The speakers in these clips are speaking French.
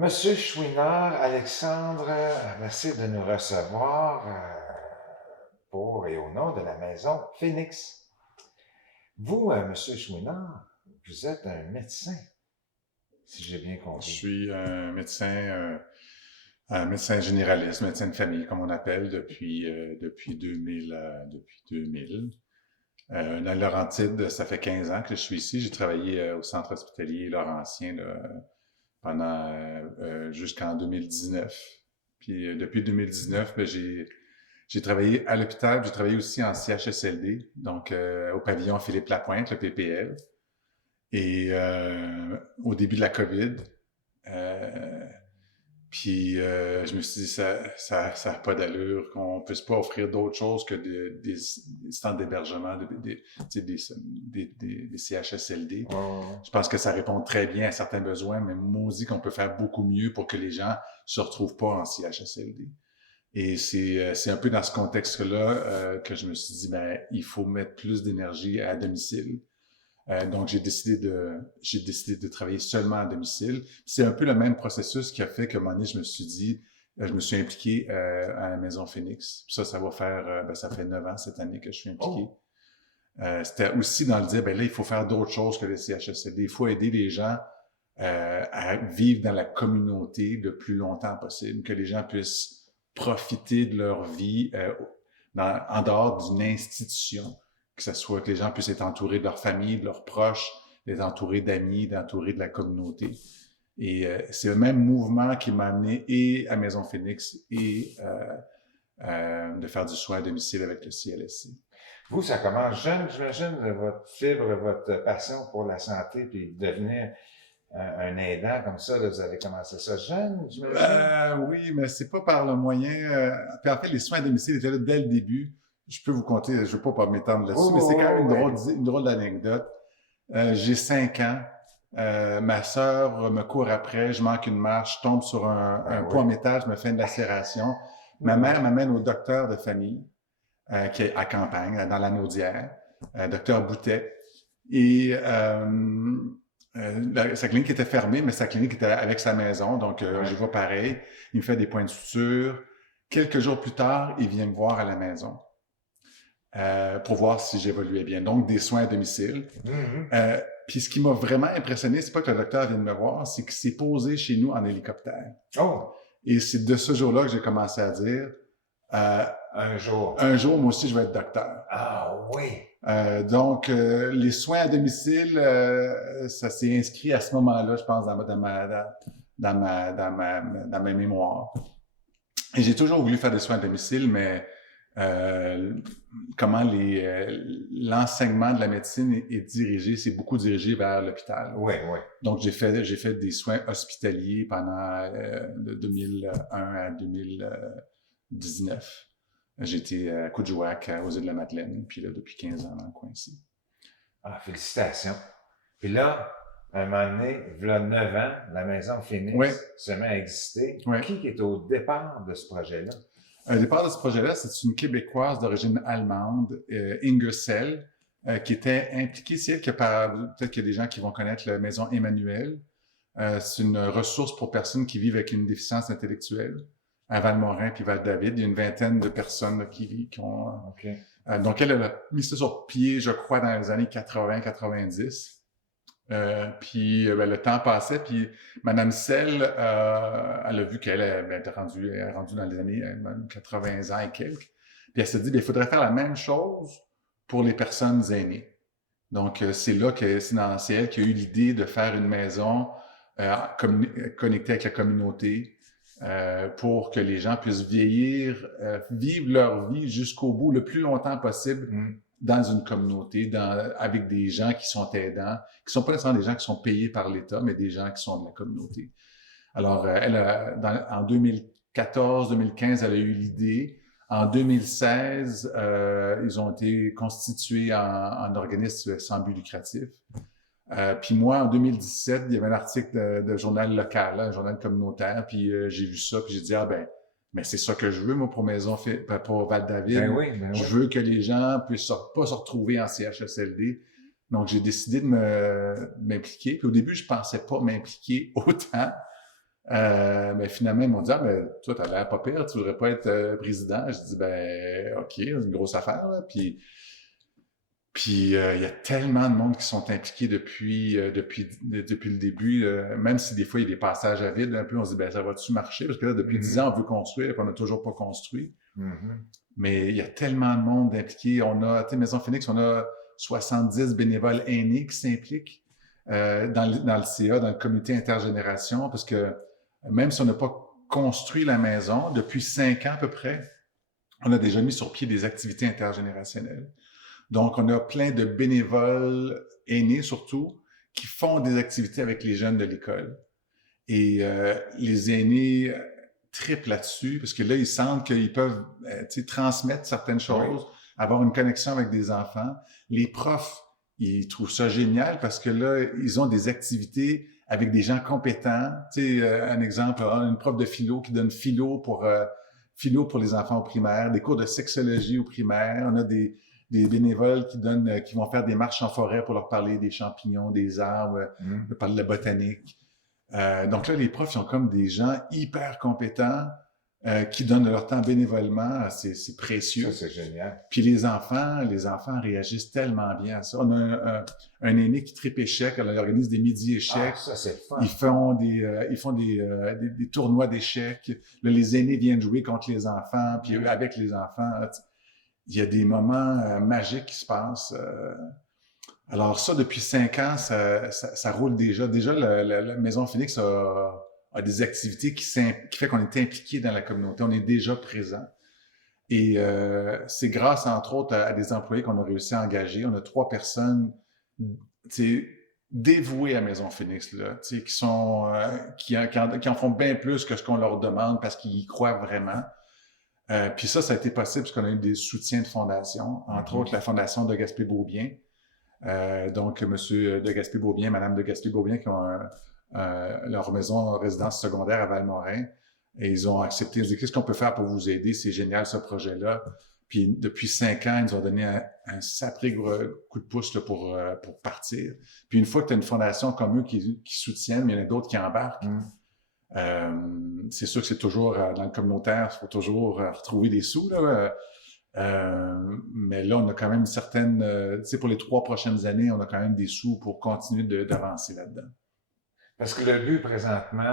Monsieur Chouinard, Alexandre, merci de nous recevoir pour et au nom de la maison Phoenix. Vous, Monsieur Chouinard, vous êtes un médecin, si j'ai bien Je compris. suis un médecin généraliste, médecin de famille, comme on appelle, depuis 2000. Depuis 2000. Dans le Laurentide, ça fait 15 ans que je suis ici. J'ai travaillé au centre hospitalier Laurentien là, pendant jusqu'en 2019. Puis depuis 2019, ben, j'ai travaillé à l'hôpital, j'ai travaillé aussi en CHSLD, donc au pavillon Philippe Lapointe, le PPL. Et au début de la COVID, euh, je me suis dit, ça a pas d'allure qu'on puisse pas offrir d'autres choses que des stands d'hébergement, des CHSLD. Oh, Je pense que ça répond très bien à certains besoins, mais maudit qu'on peut faire beaucoup mieux pour que les gens se retrouvent pas en CHSLD. Et c'est un peu dans ce contexte-là que je me suis dit, ben, il faut mettre plus d'énergie à domicile. Donc, j'ai décidé de travailler seulement à domicile. C'est un peu le même processus qui a fait que un moment donné, je me suis dit, je me suis impliqué à la Maison Phoenix. Puis ça va faire, ça fait 9 ans cette année que je suis impliqué. oh, C'était aussi dans le dire, ben là, il faut faire d'autres choses que les CHSLD. Il faut aider les gens à vivre dans la communauté le plus longtemps possible, que les gens puissent profiter de leur vie en dehors d'une institution, que ce soit que les gens puissent être entourés de leur famille, de leurs proches, d'être entourés d'amis, d'entourés de la communauté. Et c'est le même mouvement qui m'a amené et à Maison Phoenix et de faire du soin à domicile avec le CLSC. vous, ça commence jeune, j'imagine, votre fibre, votre passion pour la santé, puis devenir un aidant comme ça, là, vous avez commencé ça jeune, j'imagine? Oui, mais c'est pas par le moyen. Puis en fait, les soins à domicile étaient là dès le début. Je peux vous compter, je veux pas m'étendre là-dessus, mais c'est quand même Oh, oui. une drôle d'anecdote. J'ai 5 ans. Ma sœur me court après, je manque une marche, je tombe sur un Ben pont oui. en métal, je me fais une lacération. Ma Oh, mère m'amène au docteur de famille, qui est à campagne, dans la Naudière, docteur Boutet. Et sa clinique était fermée, mais sa clinique était avec sa maison, donc ouais. je vois pareil. Il me fait des points de suture. Quelques jours plus tard, il vient me voir à la maison pour voir si j'évoluais bien. Donc, des soins à domicile. Mhm. Puis ce qui m'a vraiment impressionné, c'est pas que le docteur vienne me voir, c'est qu'il s'est posé chez nous en hélicoptère. Oh, Et c'est de ce jour-là que j'ai commencé à dire, euh, un jour. un jour, moi aussi, je vais être docteur. Ah oui. Donc, les soins à domicile, ça s'est inscrit à ce moment-là, je pense, dans ma mémoire. Et j'ai toujours voulu faire des soins à domicile, mais euh, comment l'enseignement de la médecine est dirigé, c'est beaucoup dirigé vers l'hôpital. Oui, oui. Donc, j'ai fait des soins hospitaliers pendant de 2001 à 2019. J'étais à Coudjouac, aux îles de la Madeleine, puis là, depuis 15 ans dans le coin ici. Ah, félicitations. Puis là, à un moment donné, voilà 9 ans, la maison Oui, Phoenix se met à exister. oui. Qui est au départ de ce projet-là? Au départ de ce projet-là, c'est une Québécoise d'origine allemande, Inge Sell, qui était impliquée, c'est elle qui a peut-être qu'il y a des gens qui vont connaître la maison Emmanuel. C'est une ressource pour personnes qui vivent avec une déficience intellectuelle à Valmorin puis Val-David. Il y a une vingtaine de personnes là, qui ont... OK. Donc, elle a mis ça sur pied, je crois, dans les années 80-90. Ben, le temps passait, puis Madame Sell, elle a vu qu'elle elle est rendue dans les années 80 ans et quelques. Puis elle s'est dit, bien, il faudrait faire la même chose pour les personnes aînées. Donc, c'est elle qui a eu l'idée de faire une maison connectée avec la communauté pour que les gens puissent vieillir, vivre leur vie jusqu'au bout le plus longtemps possible Mm. dans une communauté, avec des gens qui sont aidants, qui sont pas nécessairement des gens qui sont payés par l'État, mais des gens qui sont de la communauté. Alors, en 2014-2015, elle a eu l'idée. En 2016, ils ont été constitués en organisme sans but lucratif. Puis moi, en 2017, il y avait un article de journal local, là, un journal communautaire, puis j'ai vu ça, puis j'ai dit, ah ben, mais c'est ça que je veux, moi, pour Ben Val-David. oui, ben Je oui. veux que les gens puissent pas se retrouver en CHSLD. Donc, j'ai décidé de m'impliquer. Puis au début, je pensais pas m'impliquer autant. Mais finalement, ils m'ont dit, ah, ben, toi, t'as l'air pas pire, tu voudrais pas être président? Je dis, ben, OK, c'est une grosse affaire, là. Puis il y a tellement de monde qui sont impliqués depuis le début, même si des fois il y a des passages à vide un peu, on se dit, ben, ça va-tu marcher? Parce que là, depuis 10 ans, on veut construire, puis on n'a toujours pas construit. Mhm. Mais il y a tellement de monde impliqué. On a, tu sais, Maison Phoenix, on a 70 bénévoles aînés qui s'impliquent dans le CA, dans le comité intergénération, parce que même si on n'a pas construit la maison, depuis 5 ans à peu près, on a déjà mis sur pied des activités intergénérationnelles. Donc, on a plein de bénévoles aînés surtout qui font des activités avec les jeunes de l'école. Et les aînés triplent là-dessus parce que là, ils sentent qu'ils peuvent transmettre certaines choses, avoir une connexion avec des enfants. Les profs, ils trouvent ça génial parce que là, ils ont des activités avec des gens compétents. Tu sais, un exemple, une prof de philo qui donne philo pour les enfants au primaire, des cours de sexologie au primaire. On a des bénévoles qui vont faire des marches en forêt pour leur parler des champignons, des arbres, parler de la botanique. Donc là, les profs, ils ont comme des gens hyper compétents qui donnent de leur temps bénévolement. C'est précieux. Ça, c'est génial. Puis les enfants réagissent tellement bien à ça. On a un aîné qui tripe échecs, elle organise des midis échecs. Ça, c'est le fun. Ils font des tournois d'échecs. Là, les aînés viennent jouer contre les enfants, puis avec les enfants. Il y a des moments magiques qui se passent. Alors ça, depuis 5 ans, ça roule déjà. Déjà, la Maison Phoenix a des activités qui fait qu'on est impliqué dans la communauté. On est déjà présent. Et c'est grâce, entre autres, à des employés qu'on a réussi à engager. On a 3 personnes dévouées à Maison Phoenix, là, qui en font bien plus que ce qu'on leur demande parce qu'ils y croient vraiment. Puis ça a été possible parce qu'on a eu des soutiens de fondations, entre autres la Fondation de Gaspé-Beaubien. Donc, M. de Gaspé-Beaubien, Mme de Gaspé-Beaubien qui ont leur maison résidence secondaire à Valmorin. Et ils ont accepté, ils ont dit, qu'est-ce qu'on peut faire pour vous aider? C'est génial ce projet-là. Puis depuis 5 ans, ils nous ont donné un sacré coup de pouce là, pour partir. Puis une fois que tu as une fondation comme eux qui soutiennent, mais il y en a d'autres qui embarquent. C'est sûr que c'est toujours dans le communautaire, il faut toujours retrouver des sous, là. Mais là, on a quand même une certaine... tu sais, pour les 3 prochaines années, on a quand même des sous pour continuer d'avancer là-dedans. Parce que le but présentement,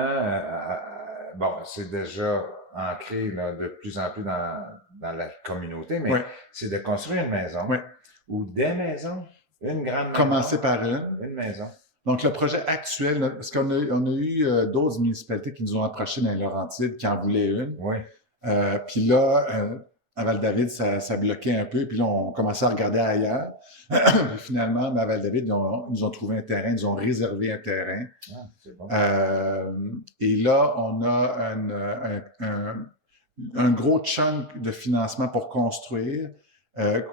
bon, c'est déjà ancré là, de plus en plus dans la communauté, mais c'est de construire une maison ou des maisons, une grande maison. Commencer par une maison. Donc, le projet actuel, parce qu'on a eu d'autres municipalités qui nous ont approchés dans les Laurentides qui en voulaient une. Oui. Puis là, à Val-David, ça bloquait un peu. Puis là, on commençait à regarder ailleurs. Puis finalement, à Val-David, ils nous ont trouvé un terrain, ils nous ont réservé un terrain. Ah, c'est bon. Et là, on a un gros chunk de financement pour construire.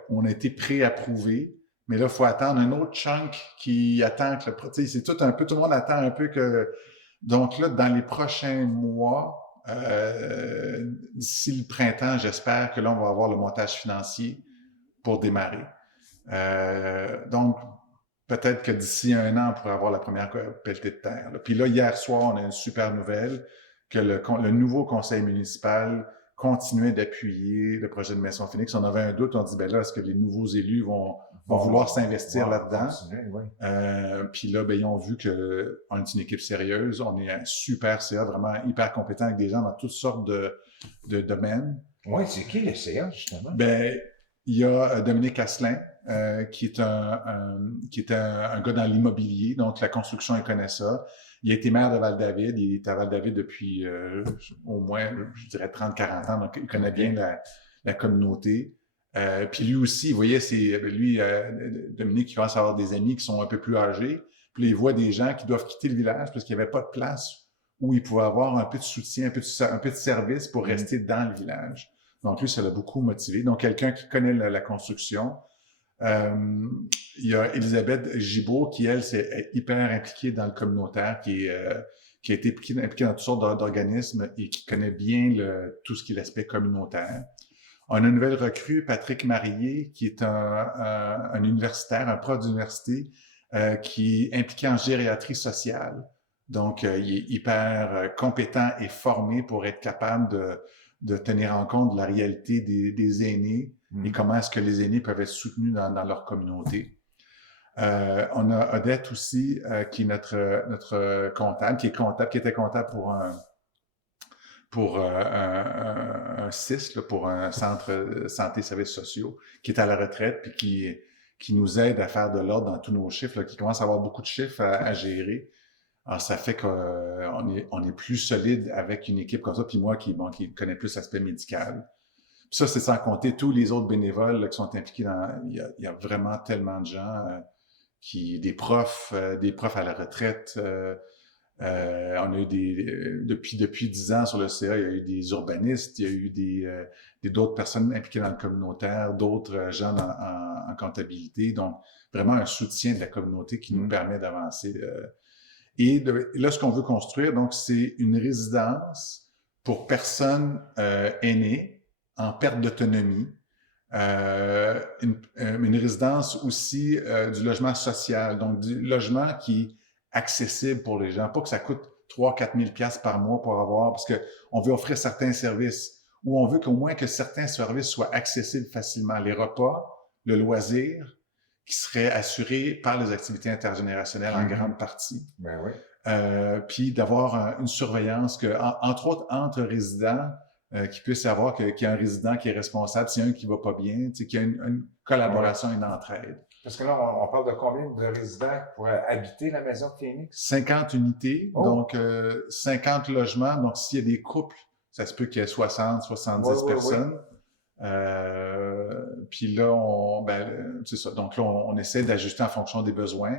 On a été préapprouvé. Mais là, il faut attendre un autre chunk qui attend que c'est tout le monde attend un peu que... Donc là, dans les prochains mois, d'ici le printemps, j'espère que là, on va avoir le montage financier pour démarrer. Donc, peut-être que d'ici 1 an, on pourrait avoir la première pelletée de terre. Là. Puis là, hier soir, on a une super nouvelle que le nouveau conseil municipal continuait d'appuyer le projet de Maison Phoenix. On avait un doute, on dit, ben là, est-ce que les nouveaux élus vont vouloir s'investir là-dedans? Puis là, ben, ils ont vu qu'on est une équipe sérieuse, on est un super CA, vraiment hyper compétent avec des gens dans toutes sortes de domaines. Oui, c'est qui le CA, justement? Ben, il y a Dominique Asselin, qui est un gars dans l'immobilier, donc la construction, il connaît ça. Il a été maire de Val-David, il est à Val-David depuis au moins, je dirais, 30-40 ans, donc il connaît bien la communauté. Puis lui aussi, vous voyez, Dominique, il commence à avoir des amis qui sont un peu plus âgés, puis là, il voit des gens qui doivent quitter le village parce qu'il n'y avait pas de place où il pouvait avoir un peu de soutien, un peu de service pour rester dans le village. Donc lui, ça l'a beaucoup motivé. Donc quelqu'un qui connaît la construction. Il y a Elisabeth Gibault qui, elle, est hyper impliquée dans le communautaire, qui a été impliquée dans toutes sortes d'organismes et qui connaît bien tout ce qui est l'aspect communautaire. On a une nouvelle recrue, Patrick Marié, qui est un universitaire, un prof d'université, qui est impliqué en gériatrie sociale. Donc, il est hyper compétent et formé pour être capable de tenir en compte de la réalité des aînés et comment est-ce que les aînés peuvent être soutenus dans leur communauté. On a Odette aussi, qui est notre comptable, qui était comptable pour un CIS, là, pour un centre santé et services sociaux, qui est à la retraite, puis qui nous aide à faire de l'ordre dans tous nos chiffres, là, qui commence à avoir beaucoup de chiffres à gérer. Alors, ça fait qu'on est plus solide avec une équipe comme ça, puis moi qui connais plus l'aspect médical. Puis ça, c'est sans compter tous les autres bénévoles là, qui sont impliqués il y a vraiment tellement de gens, des profs à la retraite. On a eu depuis 10 ans sur le CA, il y a eu des urbanistes, il y a eu d'autres personnes impliquées dans le communautaire, d'autres gens en comptabilité. Donc, vraiment un soutien de la communauté qui nous permet d'avancer. Là, ce qu'on veut construire, donc, c'est une résidence pour personnes aînées en perte d'autonomie. Une résidence aussi du logement social, donc du logement qui est accessible pour les gens, pas que ça coûte 3-4 000 $ par mois pour avoir, parce que on veut offrir certains services, ou on veut qu'au moins que certains services soient accessibles facilement, les repas, le loisir, qui seraient assurés par les activités intergénérationnelles en grande partie. Ben oui. Puis d'avoir une surveillance entre autres entre résidents, qu'il puisse y avoir qu'il y a un résident qui est responsable, s'il y a un qui va pas bien, qu'il y a une collaboration, une entraide. Parce que là, on parle de combien de résidents pourraient habiter la maison de Phoenix? 50 unités, donc 50 logements. Donc, s'il y a des couples, ça se peut qu'il y ait 60, 70 personnes. Puis là, c'est ça. Donc là, on essaie d'ajuster en fonction des besoins.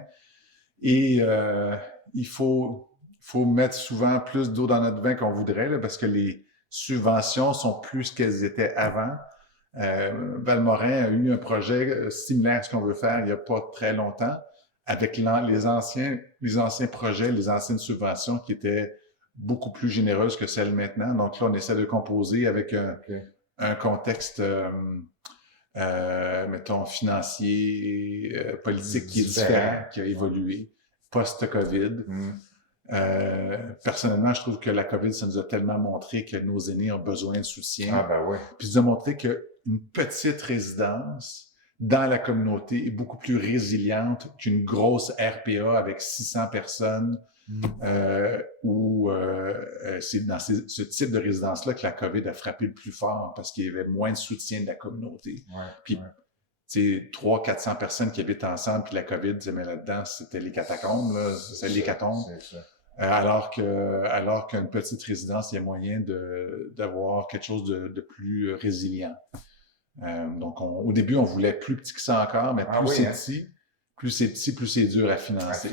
Et il faut mettre souvent plus d'eau dans notre vin qu'on voudrait, là, parce que les subventions sont plus qu'elles étaient avant. Valmorin a eu un projet similaire à ce qu'on veut faire il n'y a pas très longtemps, avec les anciens projets, les anciennes subventions qui étaient beaucoup plus généreuses que celles maintenant. Donc là, on essaie de composer avec un contexte, mettons, financier, politique qui est différent, qui a évolué post-COVID. Personnellement, je trouve que la COVID, ça nous a tellement montré que nos aînés ont besoin de soutien. Ah ben oui. Puis ça nous a montré qu'une petite résidence dans la communauté est beaucoup plus résiliente qu'une grosse RPA avec 600 personnes, où c'est dans ce type de résidence-là que la COVID a frappé le plus fort parce qu'il y avait moins de soutien de la communauté. Puis, tu sais, 300-400 personnes qui habitent ensemble, puis la COVID, tu mets là-dedans, c'était les catacombes, là, c'est l'hécatombe. Alors qu'une petite résidence, il y a moyen d'avoir quelque chose de plus résilient. Donc, au début, on voulait plus petit que ça encore, mais plus c'est petit, plus c'est dur à financer.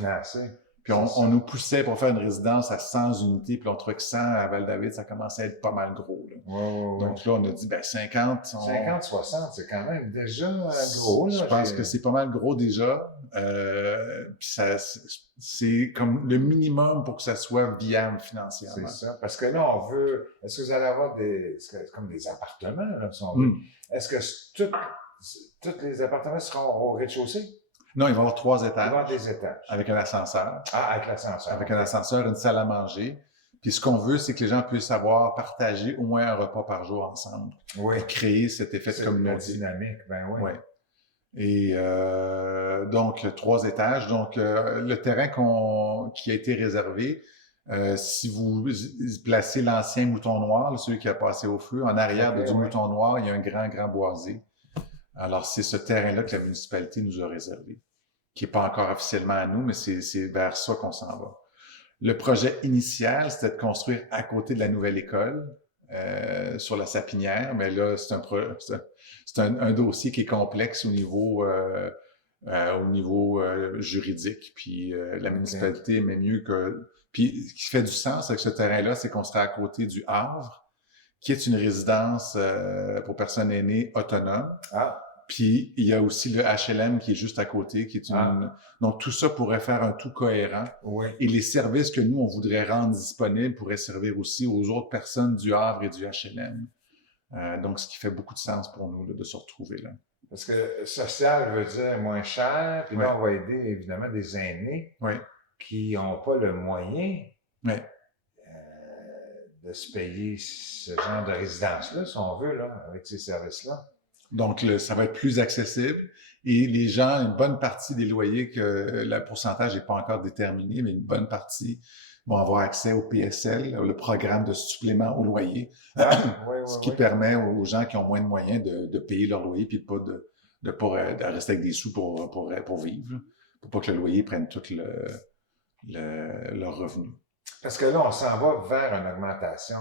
Puis on nous poussait pour faire une résidence à 100 unités, puis on trouvait que 100 à Val-David, ça commençait à être pas mal gros. Là. Donc là, on a dit, 50... 50-60, c'est quand même déjà gros. Là, je pense que c'est pas mal gros déjà. Puis c'est comme le minimum pour que ça soit viable financièrement. C'est ça. Parce que là, on veut... Est-ce que vous allez avoir comme des appartements, là, si on veut? Est-ce que tous les appartements seront au rez-de-chaussée? Non, il va y avoir 3 étages. Il va y avoir des étages. Avec un ascenseur. Ah, avec l'ascenseur. Avec un ascenseur, une salle à manger. Puis ce qu'on veut, c'est que les gens puissent partager au moins un repas par jour ensemble. Oui. Pour créer cet effet de communauté. C'est dynamique, ben oui. Oui. Et donc, 3 étages. Donc, le terrain qui a été réservé, si vous placez l'ancien mouton noir, là, celui qui a passé au feu, en arrière du mouton noir, il y a un grand boisé. Alors, c'est ce terrain-là que la municipalité nous a réservé, qui n'est pas encore officiellement à nous, mais c'est vers ça qu'on s'en va. Le projet initial, c'était de construire à côté de la nouvelle école, sur la Sapinière, mais là, c'est un dossier qui est complexe au niveau juridique, puis la municipalité aimait mieux que... Puis, ce qui fait du sens avec ce terrain-là, c'est qu'on sera à côté du Havre, qui est une résidence pour personnes aînées autonomes. Puis, il y a aussi le HLM qui est juste à côté, qui est Donc, tout ça pourrait faire un tout cohérent. Et les services que nous, on voudrait rendre disponibles pourraient servir aussi aux autres personnes du Havre et du HLM. Donc, ce qui fait beaucoup de sens pour nous là, de se retrouver là. Parce que social veut dire moins cher, puis là, on va aider évidemment des aînés. qui n'ont pas le moyen Ouais. de se payer ce genre de résidence-là, si on veut, là, avec ces services-là. Donc, ça va être plus accessible et les gens, une bonne partie des loyers, que le pourcentage n'est pas encore déterminé, mais une bonne partie vont avoir accès au PSL, le programme de supplément au loyer, ce qui permet aux gens qui ont moins de moyens de payer leur loyer puis de rester avec des sous pour vivre, pour pas que le loyer prenne tout leur revenu. Parce que là, on s'en va vers une augmentation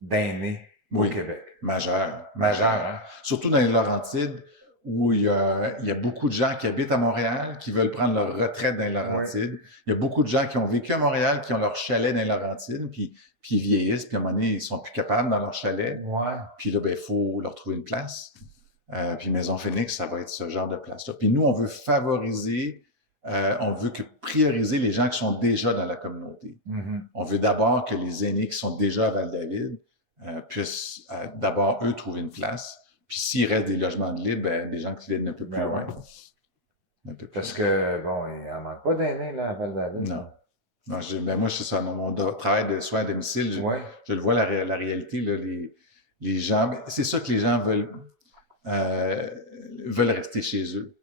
d'aînés au Québec. Majeure. Hein? Surtout dans les Laurentides, où il y a beaucoup de gens qui habitent à Montréal, qui veulent prendre leur retraite dans les Laurentides. Oui. Il y a beaucoup de gens qui ont vécu à Montréal, qui ont leur chalet dans les Laurentides, puis ils vieillissent, puis à un moment donné, ils sont plus capables dans leur chalet. Ouais. Puis là, il faut leur trouver une place. Puis Maison Phoenix, ça va être ce genre de place-là. Puis nous, on veut favoriser, on veut prioriser les gens qui sont déjà dans la communauté. Mm-hmm. On veut d'abord que les aînés qui sont déjà à Val-David puissent d'abord, eux, trouver une place. Puis s'il reste des logements de libre, des gens qui viennent un peu plus loin. Parce que, bon, il n'en manque pas d'aînés, là, à Val-David. Non. Moi, c'est ça, mon travail de soins à domicile, je le vois, la réalité, là, les gens, c'est ça que les gens veulent rester chez eux.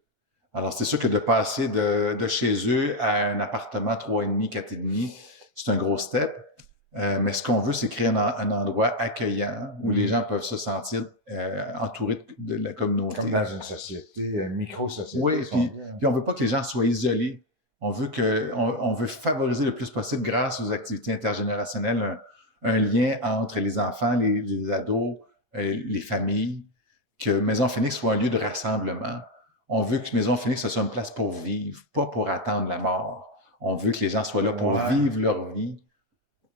Alors, c'est sûr que de passer de chez eux à un appartement 3,5, 4,5, c'est un gros step. Mais ce qu'on veut, c'est créer un endroit accueillant où les gens peuvent se sentir entourés de la communauté. Comme dans une société, une micro-société. Oui, puis on veut pas que les gens soient isolés. On veut favoriser le plus possible, grâce aux activités intergénérationnelles, un lien entre les enfants, les ados, les familles, que Maison Phoenix soit un lieu de rassemblement. On veut que Maison Phoenix, ce soit une place pour vivre, pas pour attendre la mort. On veut que les gens soient là pour vivre leur vie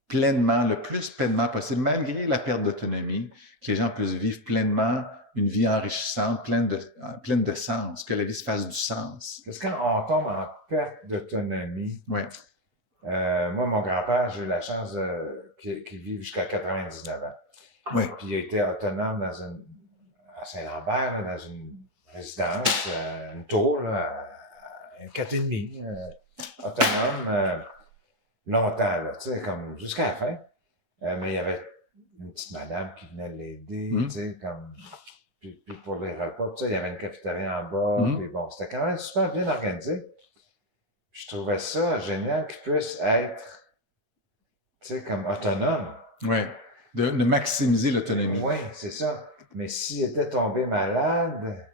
pleinement, le plus pleinement possible, malgré la perte d'autonomie, que les gens puissent vivre pleinement une vie enrichissante, pleine de sens, que la vie se fasse du sens. Parce que quand on tombe en perte d'autonomie, moi, mon grand-père, j'ai eu la chance qu'il vive jusqu'à 99 ans. Oui. Puis il a été autonome à Saint-Lambert, dans une résidence, une tour, là, un 4,5, autonome, longtemps, là, tu sais, comme jusqu'à la fin. Mais il y avait une petite madame qui venait l'aider, tu sais, comme, puis pour les repas, tu sais, il y avait une cafétéria en bas, puis bon, c'était quand même super bien organisé. Je trouvais ça génial qu'il puisse être, tu sais, comme autonome. Oui, de maximiser l'autonomie. Oui, c'est ça. Mais s'il était tombé malade,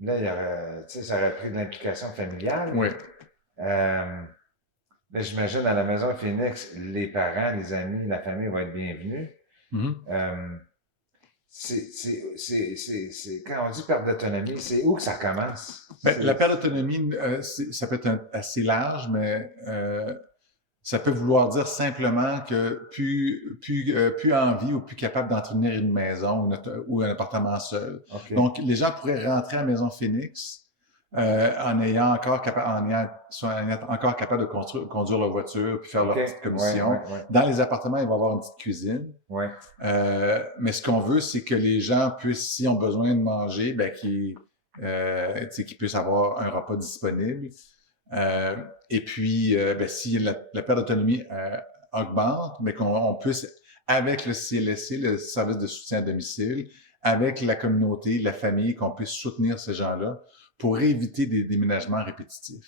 là, il aurait, tu sais, ça aurait pris de l'implication familiale. Oui. Mais j'imagine, à la Maison Phoenix, les parents, les amis, la famille vont être bienvenus. Quand on dit perte d'autonomie, c'est où que ça commence? La perte d'autonomie, ça peut être assez large, mais ça peut vouloir dire simplement que plus envie ou plus capable d'entretenir une maison ou un appartement seul. Okay. Donc, les gens pourraient rentrer à Maison Phoenix en étant encore capable de conduire leur voiture puis faire leur petite commission. Ouais. Dans les appartements, il va y avoir une petite cuisine. Ouais. Mais ce qu'on veut, c'est que les gens puissent, s'ils ont besoin de manger, qu'ils puissent avoir un repas disponible. Et puis, si la perte d'autonomie augmente, mais qu'on puisse, avec le CLSC, le service de soutien à domicile, avec la communauté, la famille, qu'on puisse soutenir ces gens-là pour éviter des déménagements répétitifs.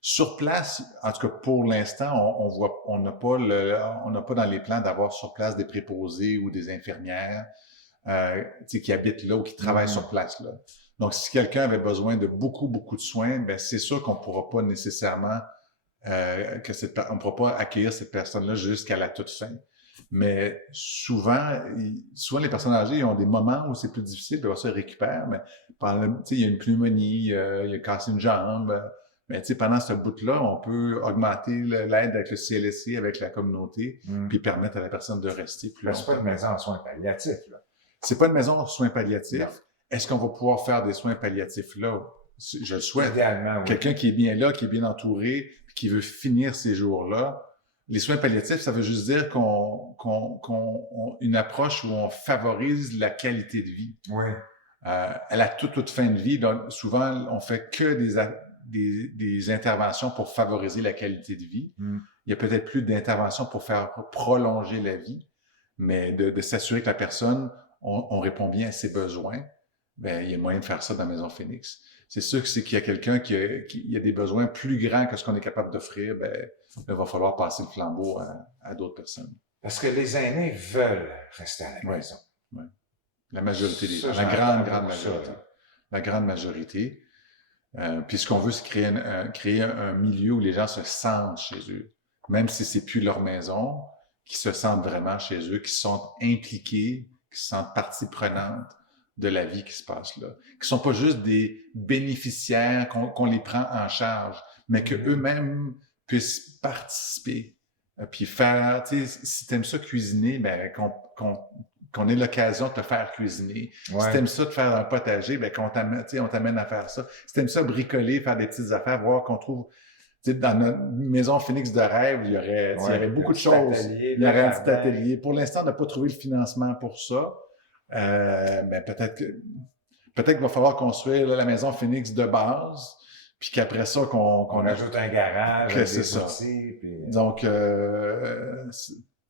Sur place, en tout cas pour l'instant, on n'a pas dans les plans d'avoir sur place des préposés ou des infirmières qui habitent là ou qui travaillent sur place là. Donc, si quelqu'un avait besoin de beaucoup de soins, c'est sûr qu'on ne pourra pas nécessairement on ne pourra pas accueillir cette personne-là jusqu'à la toute fin. Mais souvent, les personnes âgées ont des moments où c'est plus difficile, puis ça récupère, mais il y a une pneumonie, il a cassé une jambe. Mais pendant ce bout-là, on peut augmenter l'aide avec le CLSC, avec la communauté, puis permettre à la personne de rester plus longtemps. C'est pas une maison en soins palliatifs, là. C'est pas une maison en soins palliatifs. Non. Est-ce qu'on va pouvoir faire des soins palliatifs là? Je le souhaite. Idéalement, oui. Quelqu'un qui est bien là, qui est bien entouré, puis qui veut finir ces jours-là. Les soins palliatifs, ça veut juste dire une approche où on favorise la qualité de vie. Oui. À la toute fin de vie, donc, souvent, on fait que des interventions pour favoriser la qualité de vie. Mm. Il y a peut-être plus d'interventions pour faire prolonger la vie, mais de s'assurer que la personne, on répond bien à ses besoins, ben, il y a moyen de faire ça dans la Maison Phoenix. C'est sûr que c'est qu'il y a quelqu'un qui a des besoins plus grands que ce qu'on est capable d'offrir, ben, il va falloir passer le flambeau à d'autres personnes. Parce que les aînés veulent rester à la Ouais. maison. Ouais. La majorité des gens. Ça, La j'entends grande beaucoup ça, majorité. là. La grande majorité. Puis ce qu'on veut, c'est créer un milieu où les gens se sentent chez eux. Même si c'est plus leur maison, qu'ils se sentent vraiment chez eux, qu'ils se sentent impliqués, qu'ils se sentent partie prenante de la vie qui se passe là. Qui sont pas juste des bénéficiaires qu'on les prend en charge, mais que eux-mêmes puissent participer. Puis faire, tu sais, si t'aimes ça cuisiner, ben qu'on ait l'occasion de te faire cuisiner. Ouais. Si t'aimes ça de faire un potager, ben on t'amène à faire ça. Si t'aimes ça bricoler, faire des petites affaires, voir qu'on trouve, tu sais, dans notre maison Phoenix de rêve, il y aurait beaucoup de choses. Il y aurait un petit atelier. Pour l'instant, on n'a pas trouvé le financement pour ça. Mais peut-être qu'il va falloir construire là, la maison Phoenix de base, puis qu'après ça, qu'on ajoute un garage, que c'est des ça. outils, puis... Donc,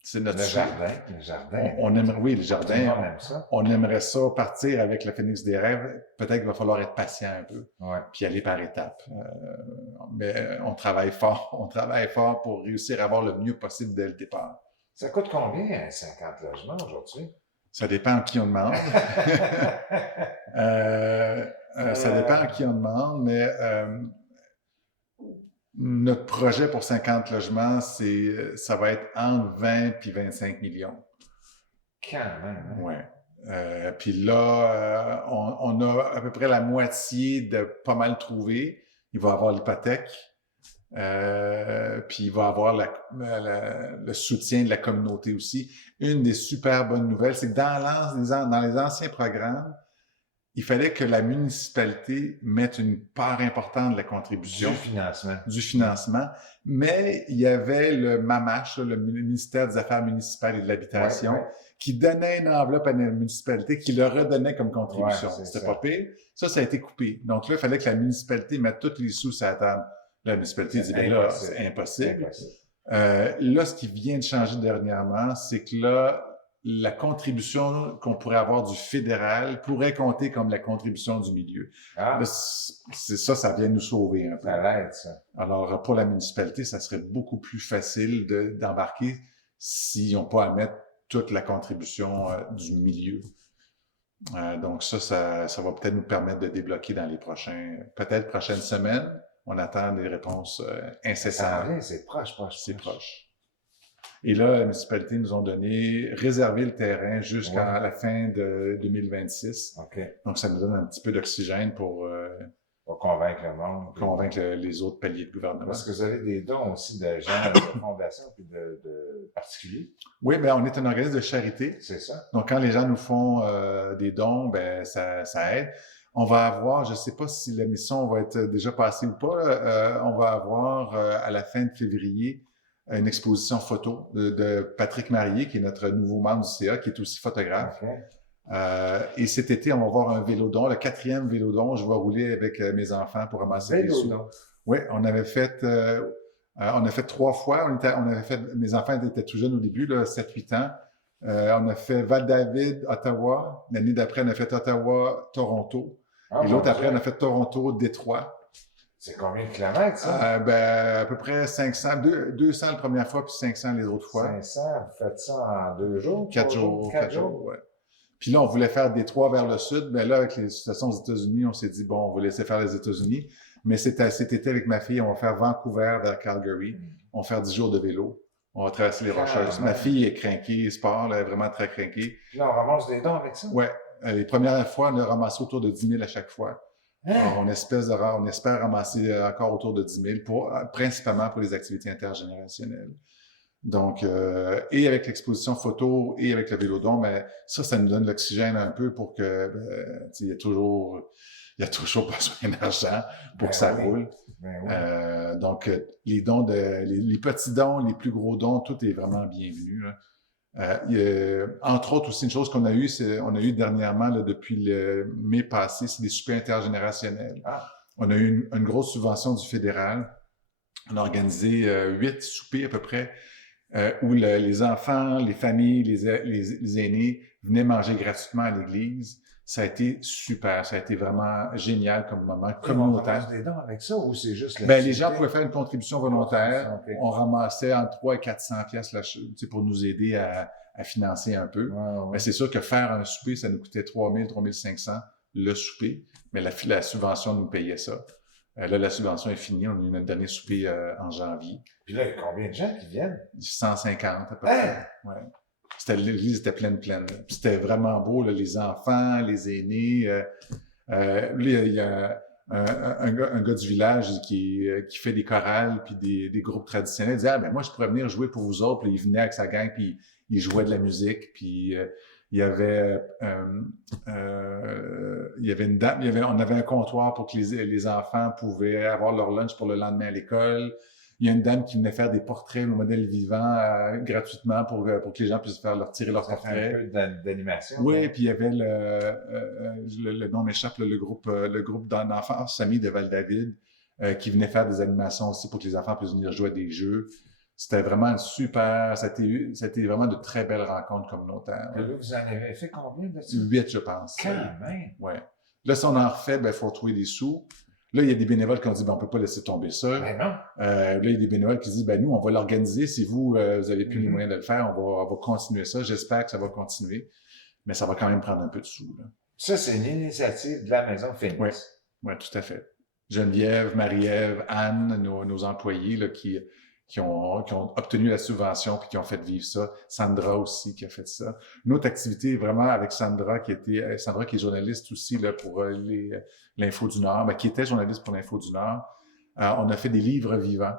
c'est notre le jardin. On aimerait, oui, le jardin. Tout le monde aime ça. On aimerait ça partir avec le Phoenix des rêves. Peut-être qu'il va falloir être patient un peu, puis aller par étapes. Mais on travaille fort pour réussir à avoir le mieux possible dès le départ. Ça coûte combien, 50 logements aujourd'hui? Ça dépend à qui on demande. Ça dépend à qui on demande, mais notre projet pour 50 logements, ça va être entre 20 et 25 millions. Quand même. Hein? Ouais. Puis là, on a à peu près la moitié de pas mal trouvé. Il va y avoir l'hypothèque. Puis il va y avoir le soutien de la communauté aussi. Une des super bonnes nouvelles, c'est que dans les anciens programmes, il fallait que la municipalité mette une part importante de la contribution. Du financement. Mais il y avait le MAMACH, le ministère des Affaires municipales et de l'Habitation, qui donnait une enveloppe à la municipalité, qui le redonnait comme contribution. C'était pas pire. Ça a été coupé. Donc là, il fallait que la municipalité mette tous les sous sur la table. La municipalité dit, bien là, c'est impossible. Là, ce qui vient de changer dernièrement, c'est que là, la contribution qu'on pourrait avoir du fédéral pourrait compter comme la contribution du milieu. Là, ça vient nous sauver un peu. Ça l'aide, ça. Alors, pour la municipalité, ça serait beaucoup plus facile d'embarquer s'ils n'ont pas à mettre toute la contribution du milieu. Donc ça va peut-être nous permettre de débloquer dans les prochaines semaines. On attend des réponses incessantes. C'est proche. C'est proche. Et là, la municipalité nous ont réservé le terrain jusqu'à la fin de 2026. Donc, ça nous donne un petit peu d'oxygène pour convaincre le monde. Convaincre les autres paliers de gouvernement. Parce que vous avez des dons aussi de gens, de fondations et de particuliers. Oui, bien, on est un organisme de charité. C'est ça. Donc, quand les gens nous font des dons, ben ça aide. On va avoir, je ne sais pas si la mission va être déjà passée ou pas, on va avoir à la fin de février une exposition photo de Patrick Marié, qui est notre nouveau membre du CA, qui est aussi photographe. Et cet été, on va avoir un vélodon, le 4e vélodon. Je vais rouler avec mes enfants pour ramasser des sous. Oui, on a fait 3 fois. Mes enfants étaient tout jeunes au début, 7-8 ans. On a fait Val-David, Ottawa. L'année d'après, on a fait Ottawa, Toronto. Et l'autre après, on a fait Toronto, Détroit. C'est combien de kilomètres, ça? À peu près 500, 200 la première fois, puis 500 les autres fois. 500, vous faites ça en 2 jours? 4 jours, ouais. Puis là, on voulait faire Détroit vers le sud. Mais là, avec les situations aux États-Unis, on s'est dit, bon, on va laisser faire les États-Unis. Mais cet été, avec ma fille, on va faire Vancouver vers Calgary. On va faire 10 jours de vélo. On va traverser les Rocheuses. Ma fille est craquée, sport, elle est vraiment très craquée. Puis là, on ramasse des dons avec ça? Ouais. Les premières fois, on a ramassé autour de 10 000 à chaque fois. Alors, on espère ramasser encore autour de 10 000, principalement pour les activités intergénérationnelles. Donc, et avec l'exposition photo et avec le vélodon, mais ça nous donne l'oxygène un peu pour que, il y a toujours besoin d'argent pour que ça roule. Donc, les dons les petits dons, les plus gros dons, tout est vraiment bienvenu. Entre autres, aussi une chose qu'on a eu dernièrement, là, depuis le mai passé, c'est des soupers intergénérationnels. On a eu une grosse subvention du fédéral. On a organisé 8 soupers à peu près où les enfants, les familles, les aînés venaient manger gratuitement à l'église. Ça a été super. Ça a été vraiment génial comme moment communautaire. On ramasse des dons avec ça ou c'est juste Les gens pouvaient faire une contribution volontaire. Okay. On ramassait entre 300 et 400 pièces pour nous aider à financer un peu. Ouais. Mais c'est sûr que faire un souper, ça nous coûtait 3000, 3500 le souper, mais la subvention nous payait ça. Là, la subvention est finie. On a eu notre dernier souper en janvier. Puis là, il y a combien de gens qui viennent? 150 à peu près. Ouais. L'église était pleine. Puis c'était vraiment beau, là, les enfants, les aînés. Là, il y a un gars du village qui fait des chorales puis des groupes traditionnels. Il disait, moi, je pourrais venir jouer pour vous autres. Puis il venait avec sa gang, puis il jouait de la musique. Puis il y avait une dame, on avait un comptoir pour que les enfants pouvaient avoir leur lunch pour le lendemain à l'école. Il y a une dame qui venait faire des portraits, le modèle vivant, gratuitement pour que les gens puissent tirer leurs portraits. Un peu d'animation. Oui, puis il y avait le nom m'échappe, le groupe d'enfants, Samy de Val-David, qui venait faire des animations aussi pour que les enfants puissent venir jouer à des jeux. C'était vraiment super, ça a été vraiment de très belles rencontres communautaires. Là, vous en avez fait combien de ça? 8, je pense. Quand même! Ouais. Là, si on en refait, il faut trouver des sous. Là, il y a des bénévoles qui ont dit, on peut pas laisser tomber ça. Ben non. Là, il y a des bénévoles qui disent, nous, on va l'organiser. Si vous avez plus les moyens de le faire, on va continuer ça. J'espère que ça va continuer. Mais ça va quand même prendre un peu de sous, là. Ça, c'est une initiative de la Maison Phoenix. Oui, tout à fait. Geneviève, Marie-Ève, Anne, nos employés là, qui ont obtenu la subvention puis qui ont fait vivre ça. Sandra aussi qui a fait ça. Une autre activité vraiment avec Sandra qui est journaliste aussi là, pour l'Info du Nord, qui était journaliste pour l'Info du Nord. On a fait des livres vivants.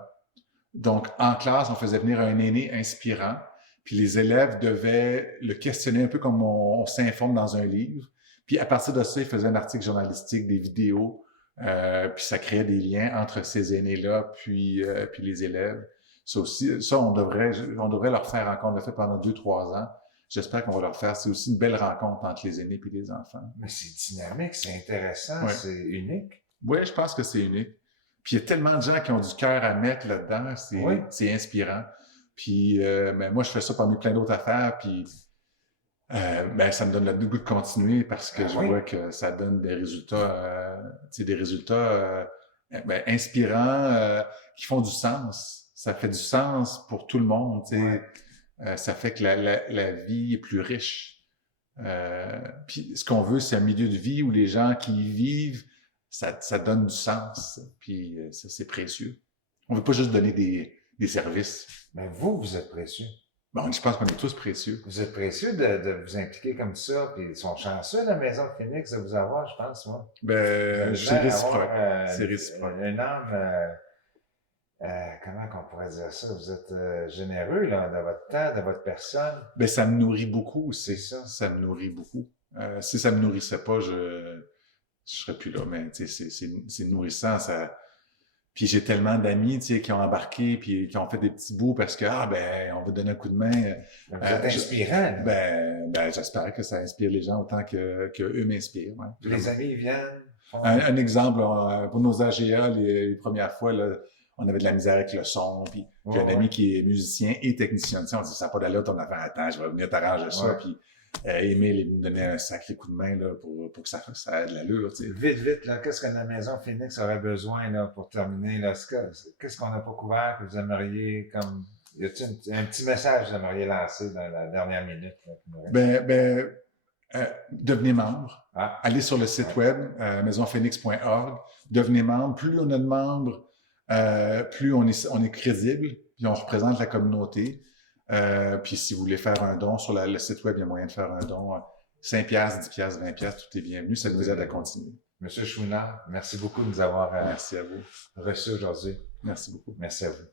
Donc, en classe, on faisait venir un aîné inspirant, puis les élèves devaient le questionner un peu comme on s'informe dans un livre. Puis à partir de ça, ils faisaient un article journalistique, des vidéos, puis ça créait des liens entre ces aînés-là puis les élèves. Ça aussi, on devrait leur faire encore. On l'a fait pendant 2-3 ans. J'espère qu'on va leur faire. C'est aussi une belle rencontre entre les aînés et les enfants. Mais c'est dynamique, c'est intéressant, c'est unique. Oui, je pense que c'est unique. Puis il y a tellement de gens qui ont du cœur à mettre là-dedans. C'est inspirant. Puis mais moi, je fais ça parmi plein d'autres affaires. Puis ça me donne le goût de continuer parce que je vois que ça donne des résultats, inspirants qui font du sens. Ça fait du sens pour tout le monde. Ça fait que la vie est plus riche. Puis ce qu'on veut, c'est un milieu de vie où les gens qui y vivent, ça donne du sens. Puis ça, c'est précieux. On veut pas juste donner des services. Mais vous êtes précieux. Je pense qu'on est tous précieux. Vous êtes précieux de vous impliquer comme ça, puis ils sont chanceux, la Maison Phoenix, de vous avoir, je pense, moi. C'est réciproque. C'est réciproque. Un âme, comment qu'on pourrait dire ça? Vous êtes généreux, là, de votre temps, de votre personne. Ça me nourrit beaucoup, c'est ça. Ça me nourrit beaucoup. Si ça me nourrissait pas, je serais plus là, mais c'est nourrissant, ça. Puis j'ai tellement d'amis, qui ont embarqué puis qui ont fait des petits bouts parce que on va donner un coup de main. Vous êtes inspirant. J'espère que ça inspire les gens autant que eux m'inspirent. Ouais. Les amis viennent. Un exemple pour nos AGA, les premières fois là, on avait de la misère avec le son. Puis j'ai un ami qui est musicien et technicien. On dit ça n'a pas d'allure ton affaire. Attends, je vais venir t'arranger ça. Puis Émile, il me donnait un sacré coup de main là, pour que ça ait de l'allure. Vite, là, qu'est-ce que la Maison Phoenix aurait besoin là, pour terminer? Là? Qu'est-ce qu'on n'a pas couvert que vous aimeriez comme. Y a-t-il un petit message que vous aimeriez lancer dans la dernière minute? Là, devenez membre. Allez sur le site web, maisonphoenix.org. Devenez membre. Plus on a de membres, plus on est crédible, puis on représente la communauté. Puis si vous voulez faire un don sur le site web, il y a moyen de faire un don. 5$, 10$, 20$, tout est bienvenu. Ça vous aide à continuer. Monsieur Chouinard, merci beaucoup de nous avoir merci à vous. reçus aujourd'hui. Merci beaucoup. Merci à vous.